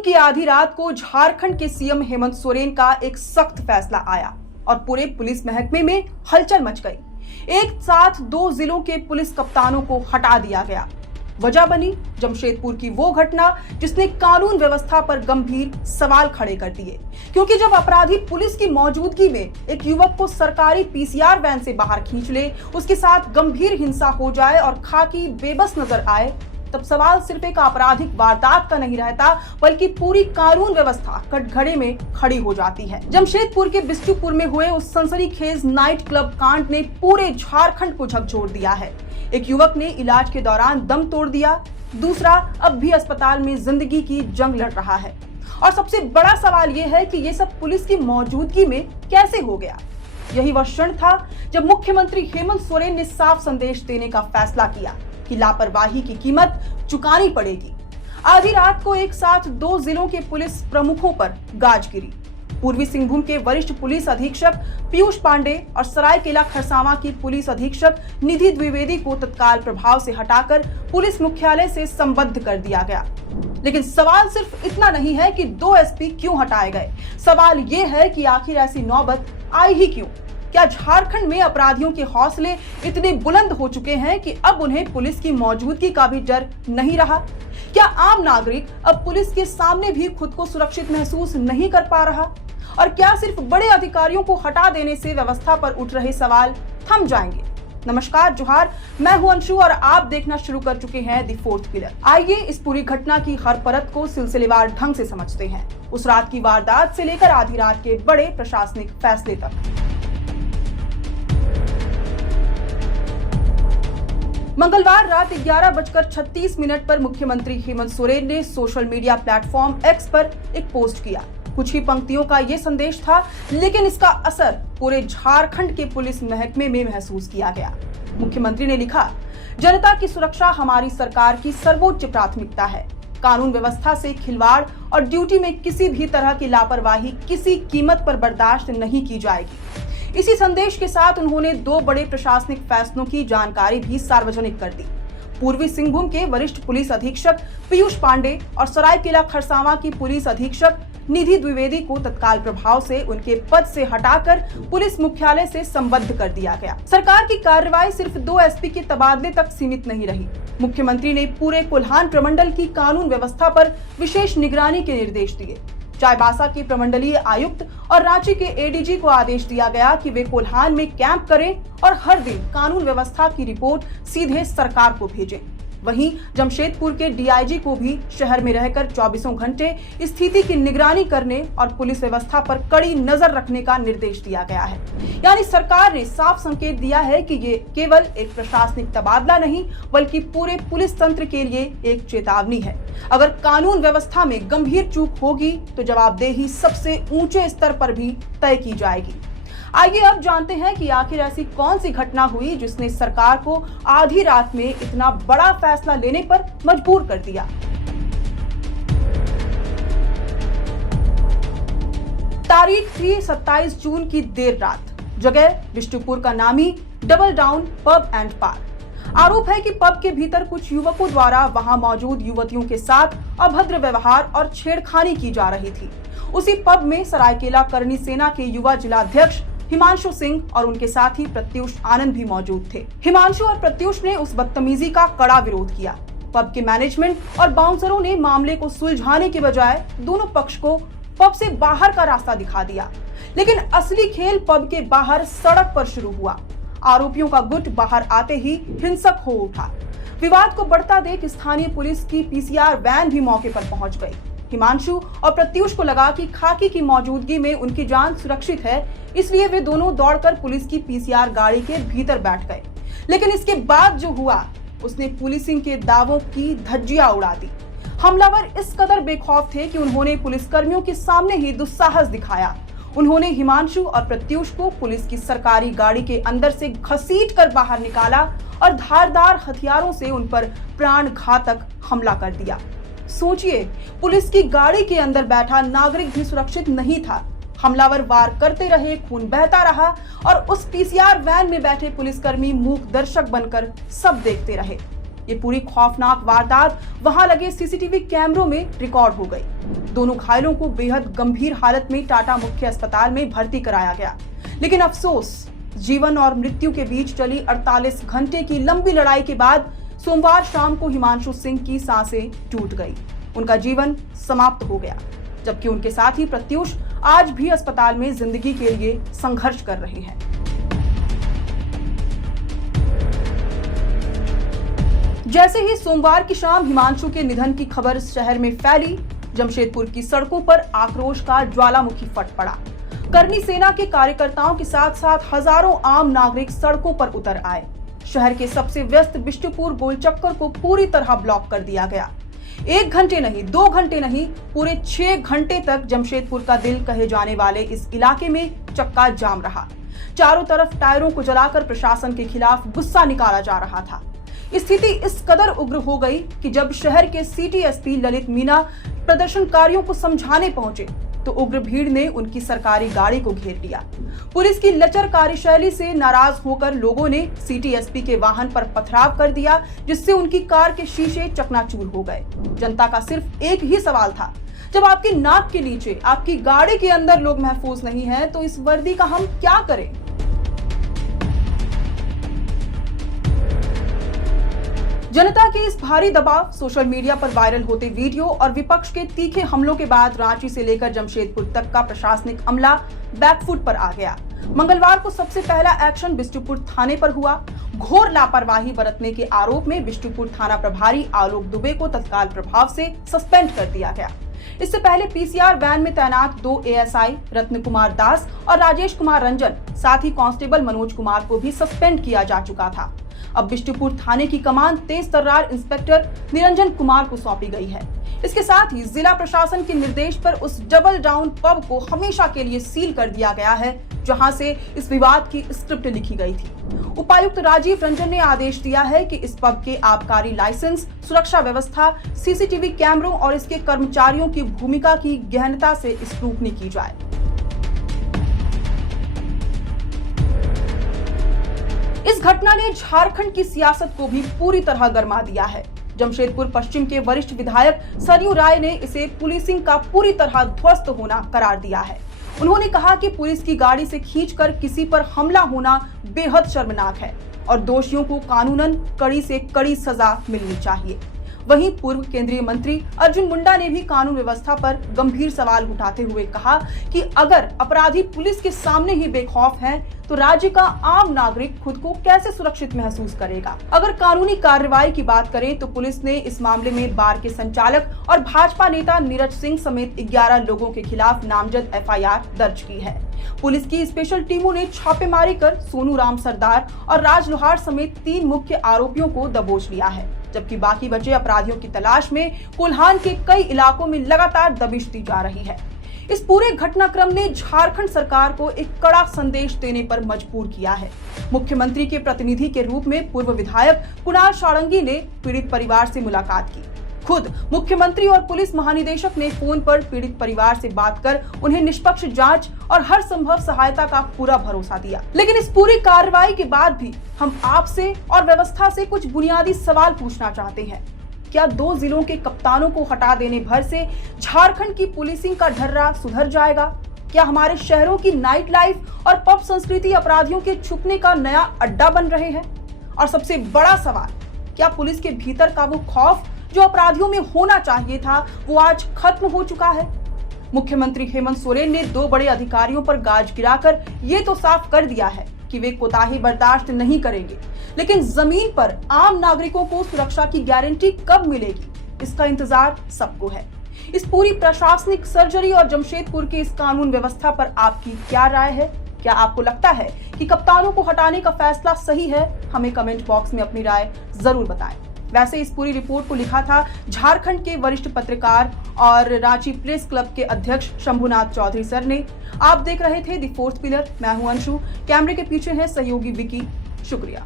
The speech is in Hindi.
जून की आधी रात को झारखंड के सीएम हेमंत सोरेन का एक सख्त फैसला आया और पूरे पुलिस महकमे में हलचल मच गई। एक साथ 2 जिलों के पुलिस कप्तानों को हटा दिया गया। वजह बनी जमशेदपुर की वो घटना जिसने कानून व्यवस्था पर गंभीर सवाल खड़े कर दिए, क्योंकि जब अपराधी पुलिस की मौजूदगी में एक युवक को सरकारी पीसीआर वैन से बाहर खींच ले, उसके साथ गंभीर हिंसा हो जाए और खाकी बेबस नजर आए, तब सवाल सिर्फ एक आपराधिक वारदात का नहीं रहता, बल्कि पूरी कानून व्यवस्था कटघरे में खड़ी हो जाती है। जमशेदपुर के बिष्टुपुर में हुए उस सनसनीखेज नाइट क्लब कांड ने पूरे झारखंड को झकझोर दिया है। एक युवक ने इलाज के दौरान दम तोड़ दिया, दूसरा अब भी अस्पताल में जिंदगी की जंग लड़ रहा है। और सबसे बड़ा सवाल यह है कि ये सब पुलिस की मौजूदगी में कैसे हो गया। यही वह क्षण था जब मुख्यमंत्री हेमंत सोरेन ने साफ संदेश देने का फैसला किया कि लापरवाही की कीमत चुकानी पड़ेगी। आधी रात को एक साथ 2 जिलों के पुलिस प्रमुखों पर गाज गिरी। पूर्वी सिंहभूम के वरिष्ठ पुलिस अधीक्षक पीयूष पांडे और सरायकेला खरसावां की पुलिस अधीक्षक निधि द्विवेदी को तत्काल प्रभाव से हटाकर पुलिस मुख्यालय से संबद्ध कर दिया गया। लेकिन सवाल सिर्फ इतना नहीं है कि 2 एसपी क्यों हटाए गए। सवाल ये है कि आखिर ऐसी नौबत आई ही क्यों। क्या झारखंड में अपराधियों के हौसले इतने बुलंद हो चुके हैं कि अब उन्हें पुलिस की मौजूदगी का भी डर नहीं रहा? क्या आम नागरिक अब पुलिस के सामने भी खुद को सुरक्षित महसूस नहीं कर पा रहा? और क्या सिर्फ बड़े अधिकारियों को हटा देने से व्यवस्था पर उठ रहे सवाल थम जाएंगे? नमस्कार, जोहार, मैं हूं अंशु और आप देखना शुरू कर चुके हैं द फोर्थ पिलर। आइए इस पूरी घटना की हर परत को सिलसिलेवार ढंग से समझते हैं, उस रात की वारदात से लेकर आधी रात के बड़े प्रशासनिक फैसले तक। मंगलवार रात 11:36 पर मुख्यमंत्री हेमंत सोरेन ने सोशल मीडिया प्लेटफॉर्म एक्स पर एक पोस्ट किया। कुछ ही पंक्तियों का ये संदेश था, लेकिन इसका असर पूरे झारखंड के पुलिस महकमे में महसूस किया गया। मुख्यमंत्री ने लिखा, जनता की सुरक्षा हमारी सरकार की सर्वोच्च प्राथमिकता है। कानून व्यवस्था से खिलवाड़ और ड्यूटी में किसी भी तरह की लापरवाही किसी कीमत पर बर्दाश्त नहीं की जाएगी। इसी संदेश के साथ उन्होंने 2 बड़े प्रशासनिक फैसलों की जानकारी भी सार्वजनिक कर दी। पूर्वी सिंहभूम के वरिष्ठ पुलिस अधीक्षक पीयूष पांडे और सरायकेला खरसावां की पुलिस अधीक्षक निधि द्विवेदी को तत्काल प्रभाव से उनके पद से हटाकर पुलिस मुख्यालय से संबद्ध कर दिया गया। सरकार की कार्रवाई सिर्फ 2 एसपी के तबादले तक सीमित नहीं रही। मुख्यमंत्री ने पूरे कोल्हान प्रमंडल की कानून व्यवस्था पर विशेष निगरानी के निर्देश दिए। चाईबासा के प्रमंडलीय आयुक्त और रांची के एडीजी को आदेश दिया गया कि वे कोल्हान में कैंप करें और हर दिन कानून व्यवस्था की रिपोर्ट सीधे सरकार को भेजें। वहीं जमशेदपुर के डीआईजी को भी शहर में रहकर 24 घंटे स्थिति की निगरानी करने और पुलिस व्यवस्था पर कड़ी नजर रखने का निर्देश दिया गया है। यानी सरकार ने साफ संकेत दिया है कि ये केवल एक प्रशासनिक तबादला नहीं, बल्कि पूरे पुलिस तंत्र के लिए एक चेतावनी है। अगर कानून व्यवस्था में गंभीर चूक होगी तो जवाबदेही सबसे ऊंचे स्तर पर भी तय की जाएगी। आइए अब जानते हैं कि आखिर ऐसी कौन सी घटना हुई जिसने सरकार को आधी रात में इतना बड़ा फैसला लेने पर मजबूर कर दिया। तारीख थी 27 जून की देर रात। जगह बिष्टुपुर का नामी डबल डाउन पब एंड बार। आरोप है कि पब के भीतर कुछ युवकों द्वारा वहां मौजूद युवतियों के साथ अभद्र व्यवहार और छेड़खानी की जा रही थी। उसी पब में सरायकेला करनी सेना के युवा जिलाध्यक्ष हिमांशु सिंह और उनके साथी प्रत्युष आनंद भी मौजूद थे। हिमांशु और प्रत्युष ने उस बदतमीजी का कड़ा विरोध किया। पब के मैनेजमेंट और बाउंसरों ने मामले को सुलझाने के बजाय दोनों पक्ष को पब से बाहर का रास्ता दिखा दिया। लेकिन असली खेल पब के बाहर सड़क पर शुरू हुआ। आरोपियों का गुट बाहर आते ही हिंसक हो उठा। विवाद को बढ़ता देख स्थानीय पुलिस की पीसीआर वैन भी मौके पर पहुंच गई। हिमांशु और प्रत्युष को लगा कि खाकी की मौजूदगी में उनकी जान सुरक्षित है, इसलिए वे दोनों दौड़कर पुलिस की पीसीआर गाड़ी के भीतर बैठ गए। लेकिन इसके बाद जो हुआ उसने पुलिसिंग के दावों की धज्जियां उड़ा दी। हमलावर इस कदर बेखौफ थे कि उन्होंने पुलिसकर्मियों के सामने ही दुस्साहस दिखाया। उन्होंने हिमांशु और प्रत्युष को पुलिस की सरकारी गाड़ी के अंदर से घसीट कर बाहर निकाला और धारदार हथियारों से उन पर प्राण घातक हमला कर दिया। सोचिए, पुलिस की गाड़ी के अंदर बैठा नागरिक भी सुरक्षित नहीं था। हमलावर वार करते रहे, खून बहता रहा और उस पीसीआर वैन में बैठे पुलिसकर्मी मूक दर्शक बनकर सब देखते रहे। ये पूरी खौफनाक वारदात वहां लगे सीसीटीवी कैमरों में रिकॉर्ड हो गई। दोनों घायलों को बेहद गंभीर हालत में टाटा मुख्य अस्पताल में भर्ती कराया गया, लेकिन अफसोस, जीवन और मृत्यु के बीच चली 48 घंटे की लंबी लड़ाई के बाद सोमवार शाम को हिमांशु सिंह की सांसें टूट गई। उनका जीवन समाप्त हो गया, जबकि उनके साथी प्रत्यूष आज भी अस्पताल में जिंदगी के लिए संघर्ष कर रहे हैं। जैसे ही सोमवार की शाम हिमांशु के निधन की खबर शहर में फैली, जमशेदपुर की सड़कों पर आक्रोश का ज्वालामुखी फट पड़ा। करनी सेना के कार्यकर्ताओं के साथ साथ हजारों आम नागरिक सड़कों पर उतर आए। शहर के सबसे व्यस्त बिष्टुपुर गोलचक्कर को पूरी तरह ब्लॉक कर दिया गया। 1 घंटे नहीं, 2 घंटे नहीं, पूरे 6 घंटे तक जमशेदपुर का दिल कहे जाने वाले इस इलाके में चक्का जाम रहा। चारों तरफ टायरों को जलाकर प्रशासन के खिलाफ गुस्सा निकाला जा रहा था। स्थिति इस कदर उग्र हो गई कि जब शहर के सिटी एसपी ललित मीना प्रदर्शनकारियों को समझाने पहुंचे तो उग्र भीड़ ने उनकी सरकारी गाड़ी को घेर लिया। पुलिस की लचर कार्यशैली से नाराज होकर लोगों ने सिटी एसपी के वाहन पर पथराव कर दिया, जिससे उनकी कार के शीशे चकनाचूर हो गए। जनता का सिर्फ एक ही सवाल था, जब आपकी नाक के नीचे, आपकी गाड़ी के अंदर लोग महफूज नहीं हैं, तो इस वर्दी का हम क्या करें? जनता के इस भारी दबाव, सोशल मीडिया पर वायरल होते वीडियो और विपक्ष के तीखे हमलों के बाद रांची से लेकर जमशेदपुर तक का प्रशासनिक अमला बैकफुट पर आ गया। मंगलवार को सबसे पहला एक्शन बिष्टुपुर थाने पर हुआ। घोर लापरवाही बरतने के आरोप में बिष्टुपुर थाना प्रभारी आलोक दुबे को तत्काल प्रभाव से सस्पेंड कर दिया गया। इससे पहले पीसीआर वैन में तैनात 2 एएसआई रत्न कुमार दास और राजेश कुमार रंजन, साथ ही कांस्टेबल मनोज कुमार को भी सस्पेंड किया जा चुका था। अब बिष्टुपुर थाने की कमान तेज तर्रार इंस्पेक्टर निरंजन कुमार को सौंपी गई है। इसके साथ ही जिला प्रशासन के निर्देश पर उस डबल डाउन पब को हमेशा के लिए सील कर दिया गया है, जहां से इस विवाद की स्क्रिप्ट लिखी गई थी। उपायुक्त राजीव रंजन ने आदेश दिया है कि इस पब के आबकारी लाइसेंस, सुरक्षा व्यवस्था, सीसीटीवी कैमरों और इसके कर्मचारियों की भूमिका की गहनता से स्क्रूटनी की जाए। इस घटना ने झारखंड की सियासत को भी पूरी तरह गरमा दिया है। जमशेदपुर पश्चिम के वरिष्ठ विधायक सरयू राय ने इसे पुलिसिंग का पूरी तरह ध्वस्त होना करार दिया है। उन्होंने कहा कि पुलिस की गाड़ी से खींचकर किसी पर हमला होना बेहद शर्मनाक है और दोषियों को कानूनन कड़ी से कड़ी सजा मिलनी चाहिए। वहीं पूर्व केंद्रीय मंत्री अर्जुन मुंडा ने भी कानून व्यवस्था पर गंभीर सवाल उठाते हुए कहा कि अगर अपराधी पुलिस के सामने ही बेखौफ हैं, तो राज्य का आम नागरिक खुद को कैसे सुरक्षित महसूस करेगा। अगर कानूनी कार्रवाई की बात करें तो पुलिस ने इस मामले में बार के संचालक और भाजपा नेता नीरज सिंह समेत 11 लोगों के खिलाफ नामजद एफआईआर दर्ज की है। पुलिस की स्पेशल टीमों ने छापेमारी कर सोनू राम सरदार और राज लोहार समेत 3 मुख्य आरोपियों को दबोच लिया है, जबकि बाकी बचे अपराधियों की तलाश में कोल्हान के कई इलाकों में लगातार दबिश दी जा रही है। इस पूरे घटनाक्रम ने झारखंड सरकार को एक कड़ा संदेश देने पर मजबूर किया है। मुख्यमंत्री के प्रतिनिधि के रूप में पूर्व विधायक कुणाल सारंगी ने पीड़ित परिवार से मुलाकात की। खुद मुख्यमंत्री और पुलिस महानिदेशक ने फोन पर पीड़ित परिवार से बात कर उन्हें निष्पक्ष जांच और हर संभव सहायता का पूरा भरोसा दिया। लेकिन इस पूरी कार्रवाई के बाद भी हम आपसे और व्यवस्था से कुछ बुनियादी सवाल पूछना चाहते हैं। क्या 2 जिलों के कप्तानों को हटा देने भर से झारखंड की पुलिसिंग का ढर्रा सुधर जाएगा? क्या हमारे शहरों की नाइट लाइफ और पब संस्कृति अपराधियों के छुपने का नया अड्डा बन रहे हैं? और सबसे बड़ा सवाल, क्या पुलिस के भीतर का वो खौफ जो अपराधियों में होना चाहिए था, वो आज खत्म हो चुका है? मुख्यमंत्री हेमंत सोरेन ने 2 बड़े अधिकारियों पर गाज गिराकर ये तो साफ कर दिया है कि वे कोताही बर्दाश्त नहीं करेंगे, लेकिन जमीन पर आम नागरिकों को सुरक्षा की गारंटी कब मिलेगी, इसका इंतजार सबको है। इस पूरी प्रशासनिक सर्जरी और जमशेदपुर की इस कानून व्यवस्था पर आपकी क्या राय है? क्या आपको लगता है कि कप्तानों को हटाने का फैसला सही है? हमें कमेंट बॉक्स में अपनी राय जरूर बताएं। वैसे इस पूरी रिपोर्ट को लिखा था झारखंड के वरिष्ठ पत्रकार और रांची प्रेस क्लब के अध्यक्ष शंभुनाथ चौधरी सर ने। आप देख रहे थे द 4th पिलर। मैं हूं अंशु, कैमरे के पीछे है सहयोगी विकी। शुक्रिया।